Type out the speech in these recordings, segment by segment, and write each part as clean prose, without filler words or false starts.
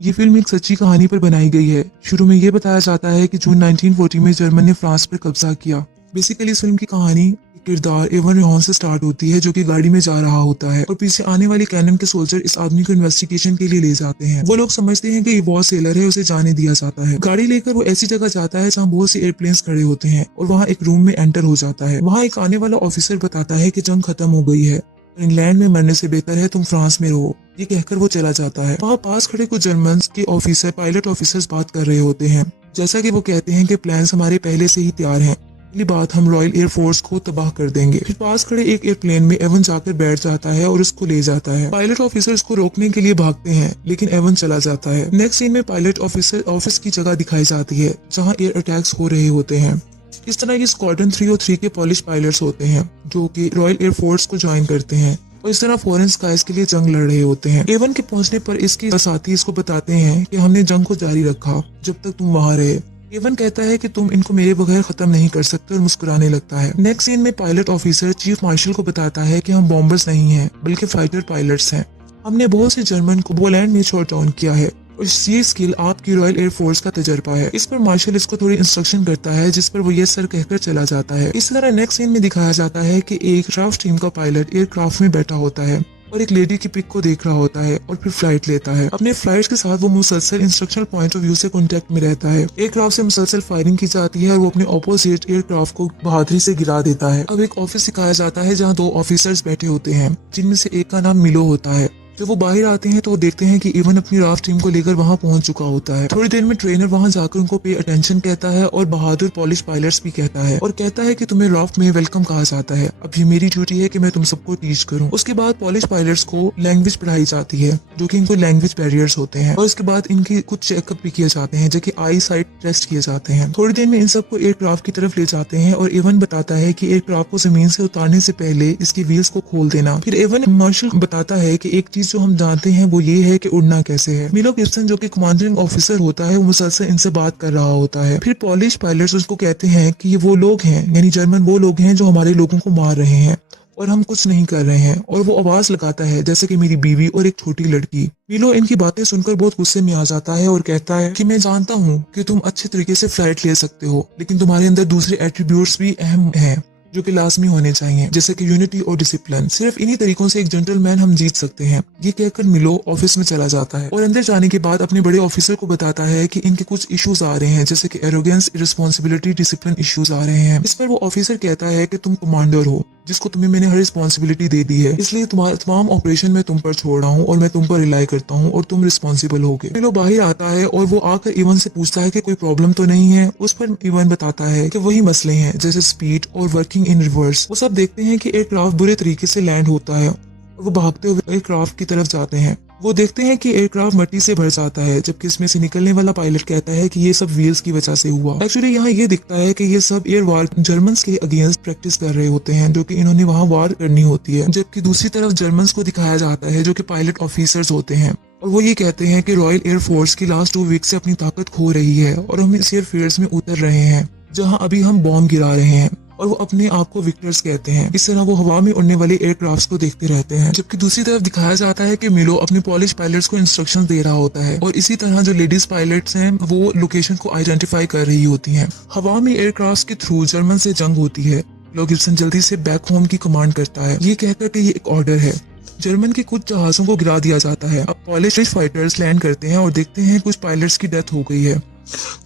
ये फिल्म एक सच्ची कहानी पर बनाई गई है। शुरू में ये बताया जाता है कि जून 1940 में जर्मन ने फ्रांस पर कब्जा किया। बेसिकली इस फिल्म की कहानी एक किरदार एवन रेहॉन से स्टार्ट होती है, जो कि गाड़ी में जा रहा होता है और पीछे आने वाले कैनन के सोल्जर इस आदमी को इन्वेस्टिगेशन के लिए ले जाते हैं। वो लोग समझते हैं कि ये वॉर सेलर है, उसे जाने दिया जाता है। गाड़ी लेकर वो ऐसी जगह जाता है जहाँ बहुत से एयरप्लेन्स खड़े होते हैं और वहाँ एक रूम में एंटर हो जाता है। वहाँ एक आने वाला ऑफिसर बताता है कि जंग खत्म हो गई है, इंग्लैंड में मरने से बेहतर है तुम फ्रांस में रहो। ये कहकर वो चला जाता है। वहाँ पास खड़े कुछ जर्मन के ऑफिसर पायलट ऑफिसर्स बात कर रहे होते हैं। जैसा कि वो कहते हैं कि प्लान्स हमारे पहले से ही तैयार हैं, पहली बात हम रॉयल एयरफोर्स को तबाह कर देंगे। फिर पास खड़े एक एयरप्लेन में एवन जाकर बैठ जाता है और उसको ले जाता है। पायलट ऑफिसर उसको रोकने के लिए भागते हैं, लेकिन एवन चला जाता है। नेक्स्ट सीन में पायलट ऑफिसर ऑफिस की जगह दिखाई जाती है जहाँ एयर अटैक्स हो रहे होते हैं। इस तरह ये स्क्वाड्रन 3 और 3 के पॉलिश पायलट्स होते हैं जो कि रॉयल एयरफोर्स को ज्वाइन करते हैं और इस तरह फॉरेन स्काइज के लिए जंग लड़ रहे होते हैं। एवन के पहुंचने पर इसके साथी इसको बताते हैं कि हमने जंग को जारी रखा जब तक तुम वहां रहे। एवन कहता है कि तुम इनको मेरे बगैर खत्म नहीं कर सकते और मुस्कुराने लगता है। नेक्स्ट सीन में पायलट ऑफिसर चीफ मार्शल को बताता है कि हम बॉम्बर्स नहीं हैं बल्कि फाइटर पायलट्स हैं। हमने बहुत से जर्मन को पोलैंड में शॉट डाउन किया है और ये स्किल आपकी रॉयल एयरफोर्स का तजर्बा है। इस पर मार्शल इसको थोड़ी इंस्ट्रक्शन करता है, जिस पर वो ये सर कहकर चला जाता है। इस तरह नेक्स्ट सीन में दिखाया जाता है कि एक क्राफ्ट टीम का पायलट एयरक्राफ्ट में बैठा होता है और एक लेडी की पिक को देख रहा होता है और फिर फ्लाइट लेता है। अपने फ्लाइट के साथ वो मुसलसल इंस्ट्रक्शनल पॉइंट ऑफ व्यू से कांटेक्ट में रहता है। एयरक्राफ्ट से मुसलसल फायरिंग की जाती है और वो अपने ऑपोजिट एयरक्राफ्ट को बहादुरी से गिरा देता है। अब एक ऑफिस दिखाया जाता है जहाँ 2 ऑफिसर्स बैठे होते हैं, जिनमें से एक का नाम मिलो होता है। जब वो बाहर आते हैं तो वो देखते हैं कि इवन अपनी राफ्ट टीम को लेकर वहां पहुंच चुका होता है। थोड़ी देर में ट्रेनर वहां जाकर उनको पे अटेंशन कहता है और बहादुर पॉलिश पायलट्स भी कहता है और कहता है कि तुम्हें राफ्ट में वेलकम कहा जाता है। अब ये मेरी ड्यूटी है कि मैं तुम सबको टीच करूं। उसके बाद पॉलिश पायलट्स को लैंग्वेज पढ़ाई जाती है, जो कि इनको लैंग्वेज बैरियर्स होते हैं, और उसके बाद इनके कुछ चेकअप भी किए जाते हैं, जो कि आई साइट टेस्ट किए जाते हैं। थोड़ी देर में इन सबको एयरक्राफ्ट की तरफ ले जाते हैं और एवन बताता है कि एयरक्राफ्ट को जमीन से उतारने से पहले इसके व्हील्स को खोल देना। फिर एवन मार्शल बताता है कि एक चीज जो हम जानते हैं वो ये है कि उड़ना कैसे है। मिलो गिब्सन जो कि कमांडिंग ऑफिसर होता है वो मुसलसल इनसे बात कर रहा होता है। फिर पॉलिश पायलट्स उसको कहते हैं कि ये वो लोग हैं, यानी जर्मन वो लोग हैं जो हमारे लोगों को मार रहे हैं और हम कुछ नहीं कर रहे हैं। और वो आवाज लगाता है जैसे कि मेरी बीवी और एक छोटी लड़की। मिलो इनकी बातें सुनकर बहुत गुस्से में आ जाता है और कहता है कि मैं जानता हूँ कि तुम अच्छे तरीके से फ्लाइट ले सकते हो, लेकिन तुम्हारे अंदर दूसरे एट्रीब्यूट्स भी अहम हैं जो कि लाजमी होने चाहिए, जैसे कि यूनिटी और डिसिप्लिन। सिर्फ इन्हीं तरीकों से एक जेंटलमैन हम जीत सकते हैं। ये कहकर मिलो ऑफिस में चला जाता है और अंदर जाने के बाद अपने बड़े ऑफिसर को बताता है कि इनके कुछ इश्यूज आ रहे हैं, जैसे कि एरोगेंस, रिस्पॉन्सिबिलिटी, डिसिप्लिन इश्यूज आ रहे हैं। इस पर वो ऑफिसर कहता है कि तुम कमांडर हो जिसको तुम्हें मैंने हर रिस्पॉन्सिबिलिटी दे दी है, इसलिए तुम्हारा तमाम ऑपरेशन मैं तुम पर छोड़ रहा हूँ और मैं तुम पर रिलाई करता हूँ और तुम रिस्पॉन्सिबल होगे। मिलो बाहर आता है और वो आकर इवन से पूछता है कि कोई प्रॉब्लम तो नहीं है। उस पर इवन बताता है कि वही मसले हैं जैसे स्पीड और वर्किंग इन रिवर्स। वो सब देखते हैं कि एयरक्राफ्ट बुरे तरीके से लैंड होता है और वो भागते हुए एयरक्राफ्ट की तरफ जाते हैं। वो देखते हैं कि एयरक्राफ्ट मिट्टी से भर जाता है, जबकि इसमें से निकलने वाला पायलट कहता है कि ये सब व्हील्स की वजह से हुआ। एक्चुअली यहाँ ये दिखता है कि ये सब एयर वार जर्मन्स के अगेंस्ट प्रैक्टिस कर रहे होते हैं, जो कि इन्होंने वहाँ वार करनी होती है। जबकि दूसरी तरफ जर्मन्स को दिखाया जाता है जो कि पायलट ऑफिसर्स होते हैं और वो ये कहते हैं कि रॉयल एयरफोर्स की लास्ट 2 वीक से अपनी ताकत खो रही है और हम इस एयरफील्ड्स में उतर रहे हैं जहाँ अभी हम बॉम्ब गिरा रहे हैं, और वो अपने आप को विक्टर्स कहते हैं। इस तरह वो हवा में उड़ने वाले एयरक्राफ्ट्स को देखते रहते हैं। जबकि दूसरी तरफ दिखाया जाता है कि मिलो अपने पॉलिश पायलट्स को इंस्ट्रक्शंस दे रहा होता है और इसी तरह जो लेडीज पायलट्स हैं वो लोकेशन को आइडेंटिफाई कर रही होती हैं। हवा में एयरक्राफ्ट्स के थ्रू जर्मन से जंग होती है। मिलो गिब्सन जल्दी से बैक होम की कमांड करता है, ये कहकर कि ये एक ऑर्डर है। जर्मन के कुछ जहाजों को गिरा दिया जाता है। अब पॉलिश फाइटर्स लैंड करते हैं और देखते हैं कुछ पायलट्स की डेथ हो गई है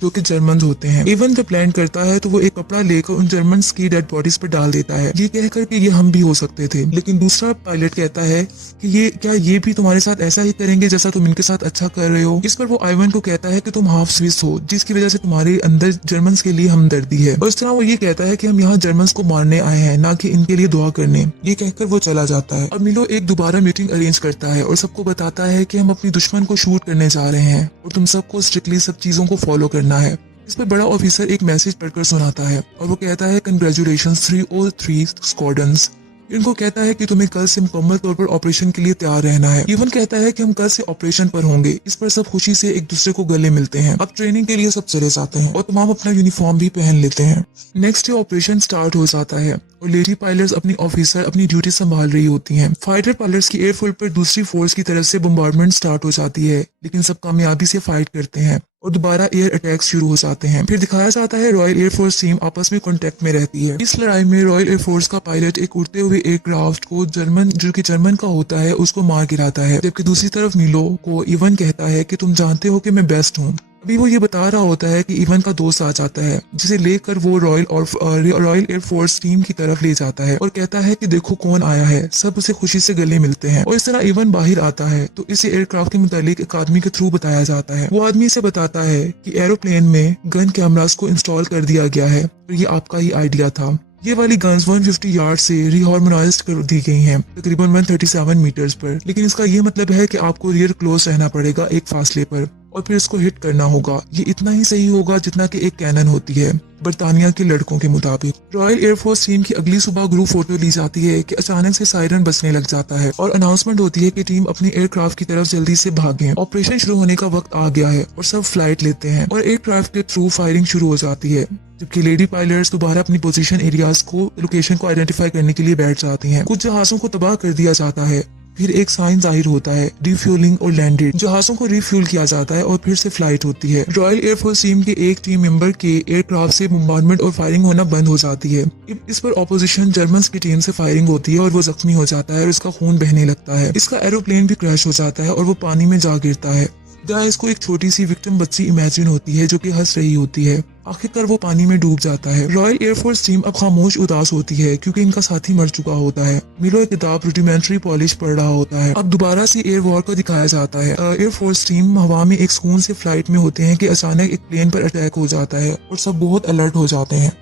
जो कि जर्मन होते हैं। इवन जब लैंड करता है तो वो एक कपड़ा लेकर उन जर्मन्स की डेड बॉडीज पर डाल देता है, ये कहकर कि ये हम भी हो सकते थे। लेकिन दूसरा पायलट कहता है कि ये भी तुम्हारे साथ ऐसा ही करेंगे जैसा तुम इनके साथ अच्छा कर रहे हो। इस पर वो आइवन को कहता है कि तुम हाफ स्विस हो, जिसकी वजह से तुम्हारे अंदर जर्मन्स के लिए हमदर्दी है। और इस तरह वो ये कहता है कि हम यहाँ जर्मन्स को मारने आए हैं, ना कि इनके लिए दुआ करने। ये कहकर वो चला जाता है। अब मिलो एक दोबारा मीटिंग अरेंज करता है और सबको बताता है कि हम अपनी दुश्मन को शूट करने जा रहे हैं और तुम सबको स्ट्रिक्टली सब चीजों को फॉलो करना है। इस पर बड़ा ऑफिसर एक मैसेज पढ़कर सुनाता है और वो कहता है कंग्रेचुलेशंस 3 और 3 स्क्वाड्रंस। इनको कहता है कि तुम्हें कल से मुकम्मल तौर पर ऑपरेशन के लिए तैयार रहना है। इवन कहता है कि हम कल से ऑपरेशन पर होंगे। इस पर सब खुशी से एक दूसरे को गले मिलते हैं। अब ट्रेनिंग के लिए सब चले जाते हैं और तमाम अपना यूनिफॉर्म भी पहन लेते हैं। नेक्स्ट डे ऑपरेशन स्टार्ट हो जाता है और लेडी पायलट्स अपनी ऑफिसर अपनी ड्यूटी संभाल रही होती हैं। फाइटर पायलट्स की एयरफील्ड पर दूसरी फोर्स की तरफ से बम्बार्डमेंट स्टार्ट हो जाती है। लेकिन सब कामयाबी से फाइट करते हैं और दोबारा एयर अटैक्स शुरू हो जाते हैं। फिर दिखाया जाता है रॉयल एयरफोर्स टीम आपस में कांटेक्ट में रहती है। इस लड़ाई में रॉयल एयरफोर्स का पायलट एक उड़ते हुए एयरक्राफ्ट को जो कि जर्मन का होता है उसको मार गिराता है, जबकि दूसरी तरफ मिलो को इवन कहता है कि तुम जानते हो कि मैं बेस्ट हूँ। अभी वो ये बता रहा होता है कि इवन का दोस्त आ जाता है, जिसे लेकर वो रॉयल एयरफोर्स टीम की तरफ ले जाता है और कहता है कि देखो कौन आया है। सब उसे खुशी से गले मिलते हैं और इस तरह इवन बाहर आता है तो इसे एयरक्राफ्ट के मुतालिक एक आदमी के थ्रू बताया जाता है। वो आदमी से बताता है कि एरोप्लेन में गन कैमरास को इंस्टॉल कर दिया गया है और ये आपका ही आइडिया था। ये वाली गन्स 150 यार्ड से रिहार्मोनाइज्ड कर दी गई हैं, तकरीबन 137 मीटर्स पर। लेकिन इसका ये मतलब है कि आपको रियर क्लोज रहना पड़ेगा एक फासले पर और फिर इसको हिट करना होगा। ये इतना ही सही होगा जितना कि एक कैनन होती है बर्तानिया के लड़कों के मुताबिक। रॉयल एयरफोर्स टीम की अगली सुबह ग्रुप फोटो ली जाती है कि अचानक से सायरन बजने लग जाता है और अनाउंसमेंट होती है कि टीम अपने एयरक्राफ्ट की तरफ जल्दी से भागें। ऑपरेशन शुरू होने का वक्त आ गया है और सब फ्लाइट लेते हैं और एयरक्राफ्ट के थ्रू फायरिंग शुरू हो जाती है, जबकि लेडी पायलट्स दोबारा अपनी पोजीशन एरियाज को लोकेशन को आइडेंटिफाई करने के लिए बैठ जाती हैं। कुछ जहाजों को तबाह कर दिया जाता है। फिर एक साइन जाहिर होता है रिफ्यूलिंग और लैंडेड। जहाजों को रिफ्यूल किया जाता है और फिर से फ्लाइट होती है। रॉयल एयरफोर्स टीम के एक टीम मेंबर के एयरक्राफ्ट से बम्बार्डमेंट और फायरिंग होना बंद हो जाती है। इस पर ऑपोजिशन जर्मन की टीम से फायरिंग होती है और वो जख्मी हो जाता है और उसका खून बहने लगता है। इसका एरोप्लेन भी क्रैश हो जाता है और वो पानी में जा गिरता है। जहाँ इसको एक छोटी सी विक्टिम बच्ची इमेजिन होती है जो कि हंस रही होती है। आखिरकार वो पानी में डूब जाता है। रॉयल एयरफोर्स टीम अब खामोश उदास होती है क्योंकि इनका साथी मर चुका होता है। मिलो एक किताब रूडिमेंट्री पॉलिश पढ़ रहा होता है। अब दोबारा से एयर वॉर को दिखाया जाता है। एयरफोर्स टीम हवा में एक सुकून से फ्लाइट में होते हैं कि अचानक एक प्लेन पर अटैक हो जाता है और सब बहुत अलर्ट हो जाते हैं।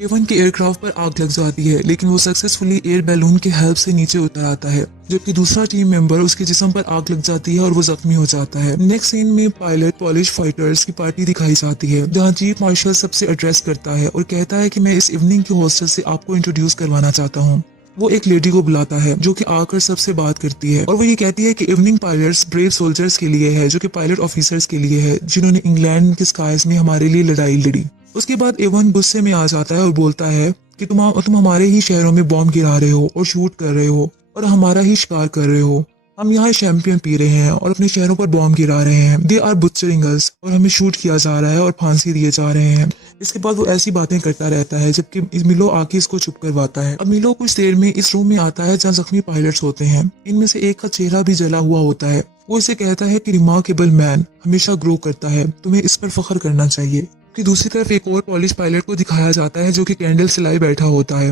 एवन के एयरक्राफ्ट पर आग लग जाती है, लेकिन वो सक्सेसफुली एयर बैलून के हेल्प से नीचे उतर आता है, जबकि दूसरा टीम मेंबर उसके जिस्म पर आग लग जाती है और वो जख्मी हो जाता है। नेक्स्ट सीन में पायलट पॉलिश फाइटर्स की पार्टी दिखाई जाती है, जहां चीफ मार्शल सबसे एड्रेस करता है और कहता है कि मैं इस इवनिंग के हॉस्टल से आपको इंट्रोड्यूस करवाना चाहता हूँ। वो एक लेडी को बुलाता है जो कि आकर सबसे बात करती है और वो ये कहती है कि इवनिंग पायलट्स ब्रेव सोल्जर्स के लिए है, जो कि पायलट ऑफिसर्स के लिए है जिन्होंने इंग्लैंड के स्काइज में हमारे लिए लड़ाई लड़ी। उसके बाद एवन गुस्से में आ जाता है और बोलता है कि तुम हमारे ही शहरों में बॉम्ब गिरा रहे हो और शूट कर रहे हो और हमारा ही शिकार कर रहे हो। हम यहाँ शैंपियन पी रहे हैं और अपने शहरों पर बॉम्ब गिरा रहे हैं। दे आर बुचरिंग अस और हमें शूट किया जा रहा है और फांसी दिए जा रहे हैं। इसके बाद वो ऐसी बातें करता रहता है जबकि मिलो आके इसको चुप करवाता है। अब मिलो कुछ देर में इस रूम में आता है जहाँ जख्मी पायलट्स होते हैं। इनमें से एक का चेहरा भी जला हुआ होता है। वो इसे कहता है कि रिमार्केबल मैन हमेशा ग्रो करता है, तुम्हें इस पर फख्र करना चाहिए। कि दूसरी तरफ एक और पॉलिश पायलट को दिखाया जाता है जो कि कैंडल सिलाई बैठा होता है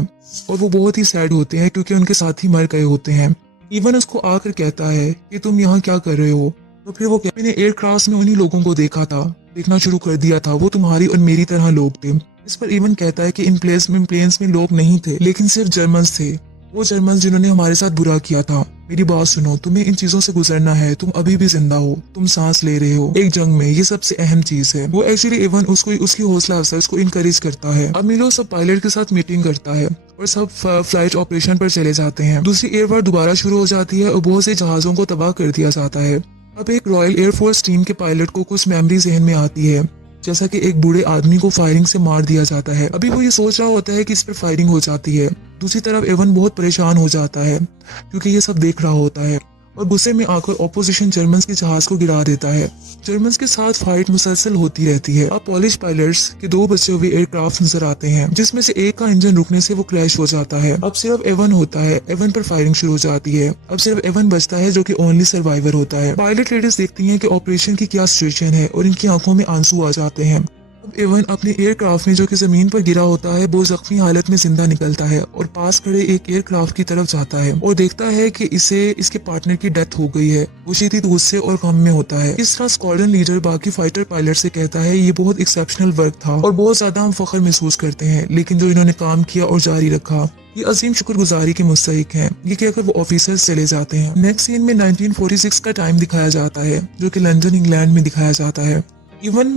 और वो बहुत ही सैड होते हैं क्योंकि उनके साथी मर गए होते हैं। इवन उसको आकर कहता है कि तुम यहाँ क्या कर रहे हो, तो फिर वो मैंने एयरक्राफ्ट में उन्हीं लोगों को देखना शुरू कर दिया था, वो तुम्हारी और मेरी तरह लोग थे। इस पर इवन कहता है कि इन प्लेन्स में लोग नहीं थे, लेकिन सिर्फ जर्मन्स थे, वो जर्मन जिन्होंने हमारे साथ बुरा किया था। मेरी बात सुनो, तुम्हें इन चीजों से गुजरना है, तुम अभी भी जिंदा हो, तुम सांस ले रहे हो एक जंग में, ये सबसे अहम चीज है। वो एक्चुअली इवन उसकी हौसला अफजाई उसको इनकरेज करता है। अब मिलो सब पायलट के साथ मीटिंग करता है और सब फ्लाइट ऑपरेशन पर चले जाते हैं। दूसरी एयर वॉर दोबारा शुरू हो जाती है और बहुत से जहाजों को तबाह कर दिया जाता है। अब एक रॉयल एयरफोर्स टीम के पायलट को कुछ मेमोरी जहन में आती है, जैसा कि एक बूढ़े आदमी को फायरिंग से मार दिया जाता है। अभी वो ये सोच रहा होता है कि इस पर फायरिंग हो जाती है। दूसरी तरफ एवन बहुत परेशान हो जाता है क्योंकि ये सब देख रहा होता है और गुस्से में आकर ऑपोजिशन जर्मन्स के जहाज को गिरा देता है। जर्मन्स के साथ फाइट मुसलसल होती रहती है। अब पॉलिश पायलट्स के दो बचे हुए एयरक्राफ्ट नजर आते हैं, जिसमें से एक का इंजन रुकने से वो क्रैश हो जाता है। अब सिर्फ एवन होता है, एवन पर फायरिंग शुरू हो जाती है। अब सिर्फ एवन बचता है जो कि ओनली सर्वाइवर होता है। पायलट लेडीज देखती हैं कि ऑपरेशन की क्या सिचुएशन है और इनकी आंखों में आंसू आ जाते हैं। अब एवन अपने एयरक्राफ्ट में जो कि जमीन पर गिरा होता है वो जख्मी हालत में जिंदा निकलता है और पास खड़े एक एयरक्राफ्ट की तरफ जाता है और देखता है कि इसके पार्टनर की डेथ हो गई है। वो शदीद गुस्से और गम में होता है। इस तरह स्क्वाड्रन लीडर बाकी फाइटर पायलट से कहता है ये बहुत एक्सेप्शनल वर्क था और बहुत ज्यादा हम फख्र महसूस करते हैं, लेकिन जो इन्होंने काम किया और जारी रखा ये अजीम शुक्रगुजारी के मुस्तहिक हैं। ये कहकर वो ऑफिसर्स चले जाते हैं। नेक्स्ट सीन में 1946 का टाइम दिखाया जाता है जो कि लंदन इंग्लैंड में दिखाया जाता है। इवन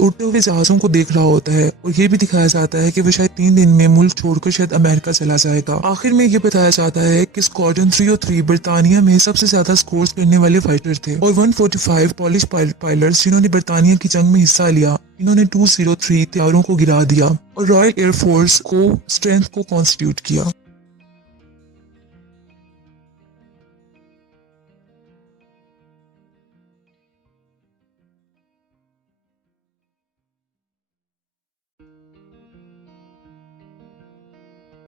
उड़ते हुए जहाजों को देख रहा होता है और ये भी दिखाया जाता है कि वो शायद 3 दिन में मुल्क छोड़कर शायद अमेरिका चला जाएगा। आखिर में ये बताया जाता है कि स्क्वाड्रन 303 बर्तानिया में सबसे ज्यादा स्कोर्स करने वाले फाइटर थे और 145 पॉलिश पायलट्स जिन्होंने बर्तानिया की जंग में हिस्सा लिया, इन्होंने 203 तैयारों को गिरा दिया और रॉयल एयरफोर्स को स्ट्रेंथ को कॉन्स्टिट्यूट किया।